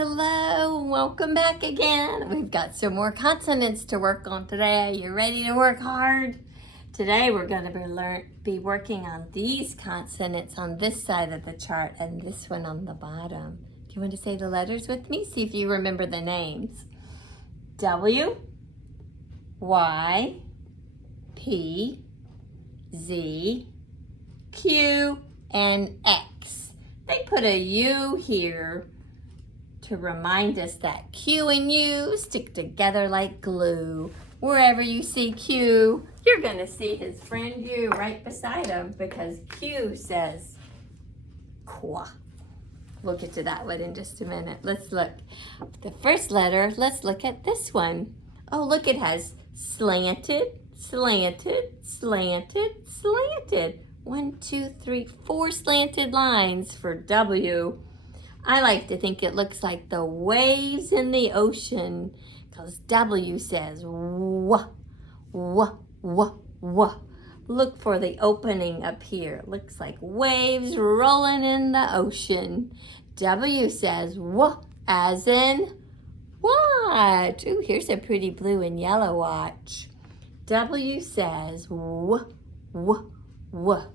Hello, welcome back again. We've got some more consonants to work on today. You ready to work hard? Today we're going to be working on these consonants on this side of the chart and this one on the bottom. Do you want to say the letters with me? See if you remember the names. W, Y, P, Z, Q, and X. They put a U here to remind us that Q and U stick together like glue. Wherever you see Q, you're going to see his friend U right beside him because Q says qua. We'll get to that one in just a minute. Let's look. The first letter, let's look at this one. Oh, look, it has slanted, slanted, slanted, slanted. 1, 2, 3, 4 slanted lines for W. I like to think it looks like the waves in the ocean because W says wah, wah, wah, wah. Look for the opening up here. It looks like waves rolling in the ocean. W says wah, as in watch. Ooh, here's a pretty blue and yellow watch. W says wah, wah, wah.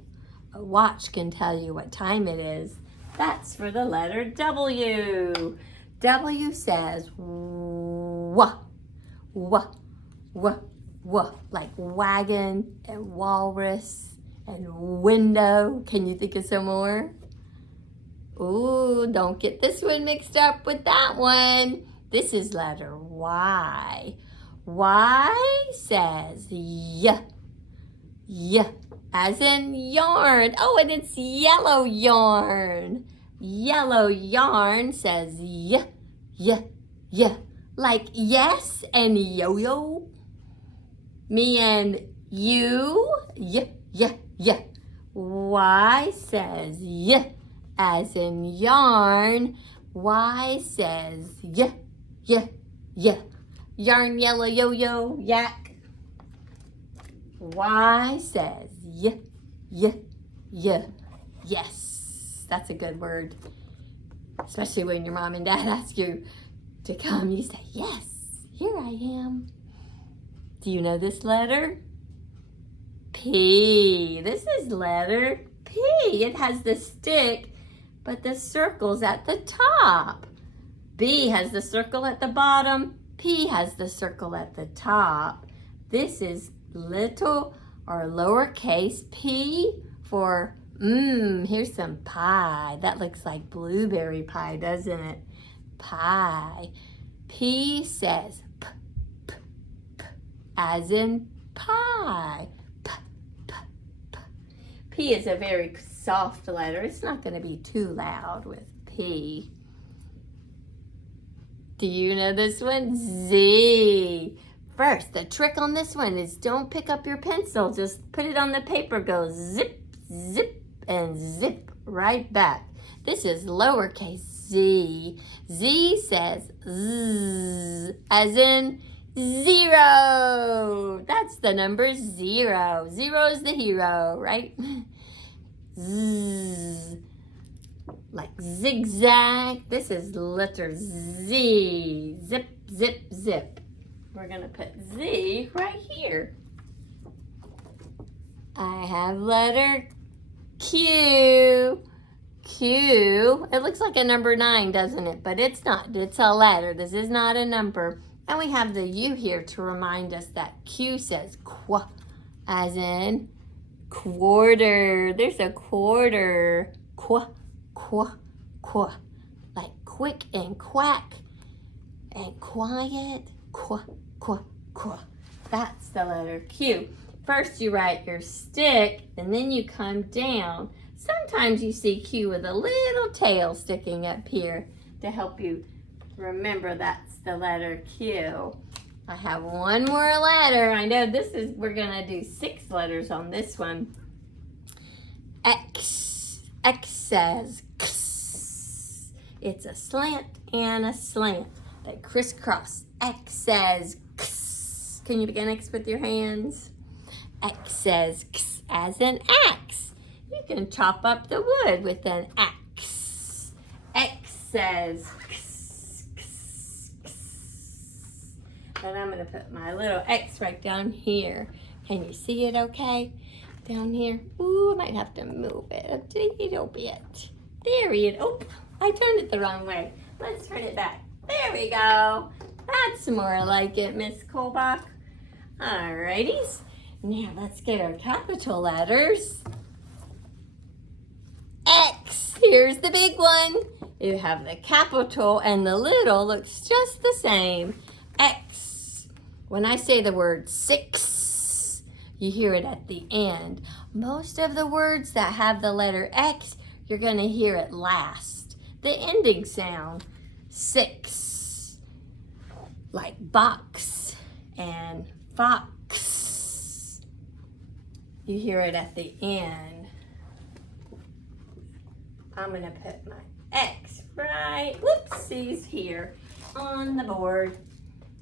A watch can tell you what time it is. That's for the letter W. W says wah, wah, wah, wah, like wagon and walrus and window. Can you think of some more? Ooh, don't get this one mixed up with that one. This is letter Y. Y says y, y. As in yarn. Oh, and it's yellow yarn. Yellow yarn says yeah, yeah, yeah. Like yes and yo-yo. Me and you. Yeah, yeah, yeah. Y says yeah. As in yarn. Y says yeah, yeah, yeah. Yarn, yellow, yo-yo, yak. Y says yeah, yeah, yeah. Yes, that's a good word. Especially when your mom and dad ask you to come, you say, yes, here I am. Do you know this letter? P. This is letter P. It has the stick, but the circle's at the top. B has the circle at the bottom. P has the circle at the top. This is little or lowercase p for here's some pie. That looks like blueberry pie, doesn't it? Pie. P says p, p, p, as in pie. P, p, p. P is a very soft letter. It's not going to be too loud with P. Do you know this one? Z. First, the trick on this one is don't pick up your pencil. Just put it on the paper. Go zip, zip, and zip right back. This is lowercase z. Z says z, as in 0. That's the number 0. 0 is the hero, right? Z. Like zigzag. This is letter Z. Zip, zip, zip. We're going to put Z right here. I have letter Q. Q. It looks like a number 9, doesn't it? But it's not. It's a letter. This is not a number. And we have the U here to remind us that Q says qua, as in quarter. There's a quarter. Qua, qua, qua. Like quick and quack and quiet. Qua, qua, qua. That's the letter Q. First you write your stick and then you come down. Sometimes you see Q with a little tail sticking up here to help you remember that's the letter Q. I have one more letter. I know we're gonna do 6 letters on this one. X. X says X. It's a slant and a slant. They crisscross. X says X. Can you begin X with your hands? X says X as an axe. You can chop up the wood with an axe. X says X. But I'm going to put my little X right down here. Can you see it okay? Down here. Ooh, I might have to move it a little bit. There we go. Oh, I turned it the wrong way. Let's turn it back. There we go. That's more like it, Miss Kolbach. Alrighties. Now let's get our capital letters. X. Here's the big one. You have the capital and the little looks just the same. X. When I say the word 6, you hear it at the end. Most of the words that have the letter X, you're going to hear it last. The ending sound. 6. Like box and fox. You hear it at the end. I'm going to put my X right, whoopsies, here on the board.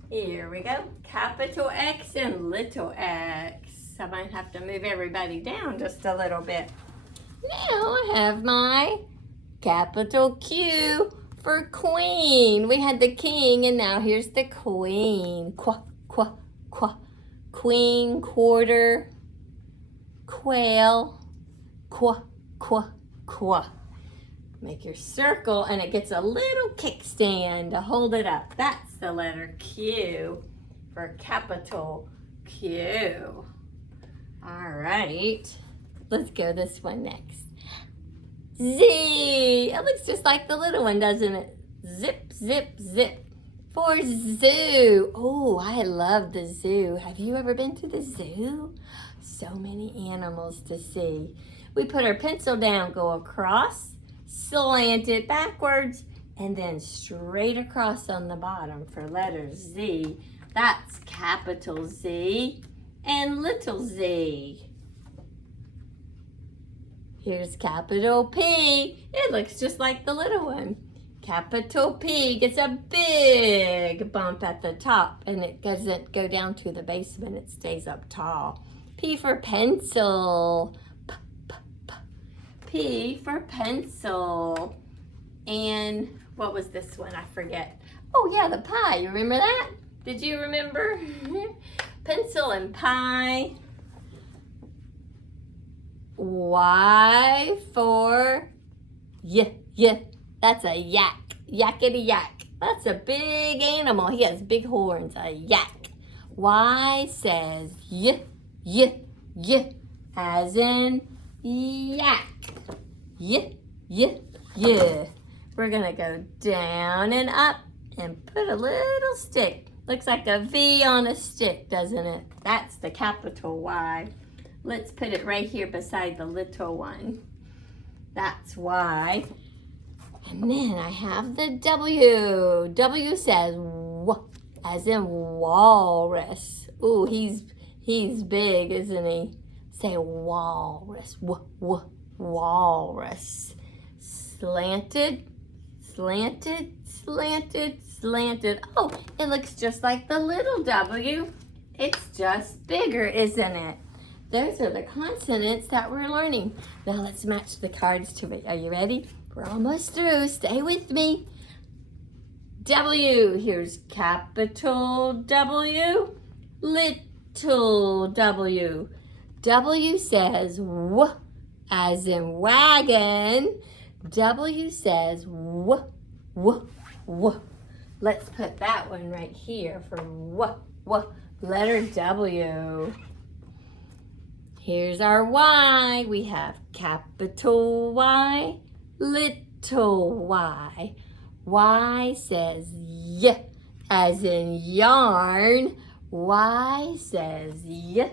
Here we go. Capital X and little x. I might have to move everybody down just a little bit. Now I have my capital Q for queen. We had the king and now here's the queen. Qua, qua, qua. Queen, quarter, quail, qua, qua, qua. Make your circle and it gets a little kickstand to hold it up. That's the letter Q for capital Q. All right, let's go this one next. Z. It looks just like the little one, doesn't it? Zip, zip, zip. For zoo. Oh, I love the zoo. Have you ever been to the zoo? So many animals to see. We put our pencil down, go across, slant it backwards, and then straight across on the bottom for letter Z. That's capital Z and little z. Here's capital P. It looks just like the little one. Capital P gets a big bump at the top and it doesn't go down to the basement. It stays up tall. P for pencil. P, P, P. P for pencil. And what was this one? I forget. Oh yeah, the pie. You remember that? Did you remember? Pencil and pie. Y for that's a yak. Yakety yak. That's a big animal. He has big horns. A yak. Y says as in yak. We're gonna go down and up and put a little stick. Looks like a V on a stick, doesn't it? That's the capital Y. Let's put it right here beside the little one. That's Y. And then I have the W. W says W, as in walrus. Ooh, he's big, isn't he? Say walrus. Walrus. Slanted, slanted, slanted, slanted. Oh, it looks just like the little W. It's just bigger, isn't it? Those are the consonants that we're learning. Now let's match the cards to it. Are you ready? We're almost through. Stay with me. W. Here's capital W, little w. W says W, as in wagon. W says W. Let's put that one right here for W. Letter W. Here's our Y. We have capital Y, little y. Y says Y, as in yarn. Y says Y.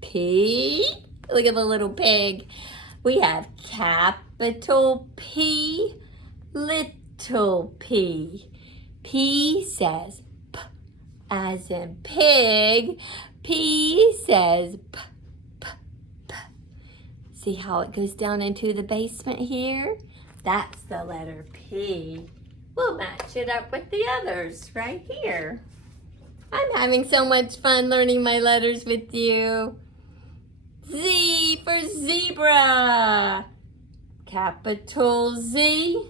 P. Look at the little pig. We have capital P, little p. P says P, as in pig. P says P, P, P. See how it goes down into the basement here? That's the letter P. We'll match it up with the others right here. I'm having so much fun learning my letters with you. Z for zebra. Capital Z,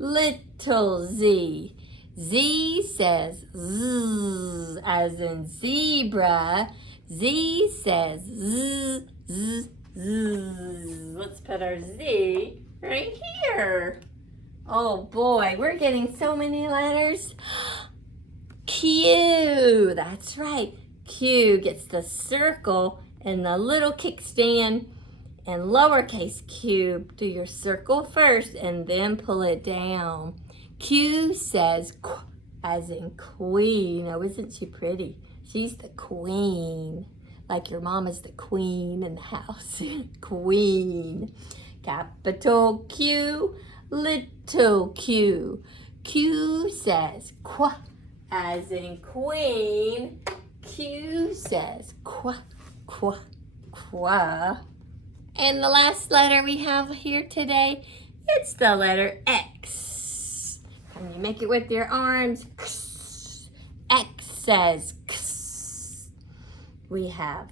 little z. Z says z as in zebra. Z says z, z, z. Let's put our Z right here. Oh boy, we're getting so many letters. Q, that's right. Q gets the circle and the little kickstand. And lowercase q, do your circle first and then pull it down. Q says qu, as in queen. Oh, isn't she pretty? She's the queen. Like your mama's the queen in the house. Queen. Capital Q, little q. Q says qu, as in queen. Q says qu, qu, qu. And the last letter we have here today, it's the letter X. And you make it with your arms. X says X. We have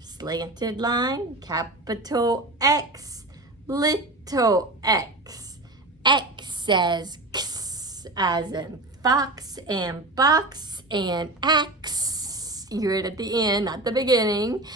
slanted line, capital X, little x. X says X as in fox and box and axe. You heard it at the end, not the beginning.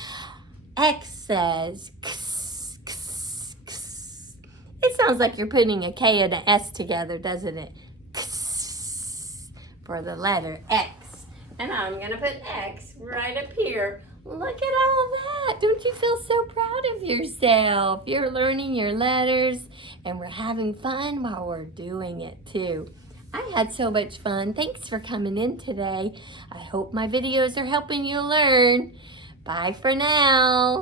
X says X, X, X. It sounds like you're putting a K and an S together, doesn't it? X for the letter X. And I'm going to put X right up here. Look at all that. Don't you feel so proud of yourself? You're learning your letters and we're having fun while we're doing it too. I had so much fun. Thanks for coming in today. I hope my videos are helping you learn. Bye for now.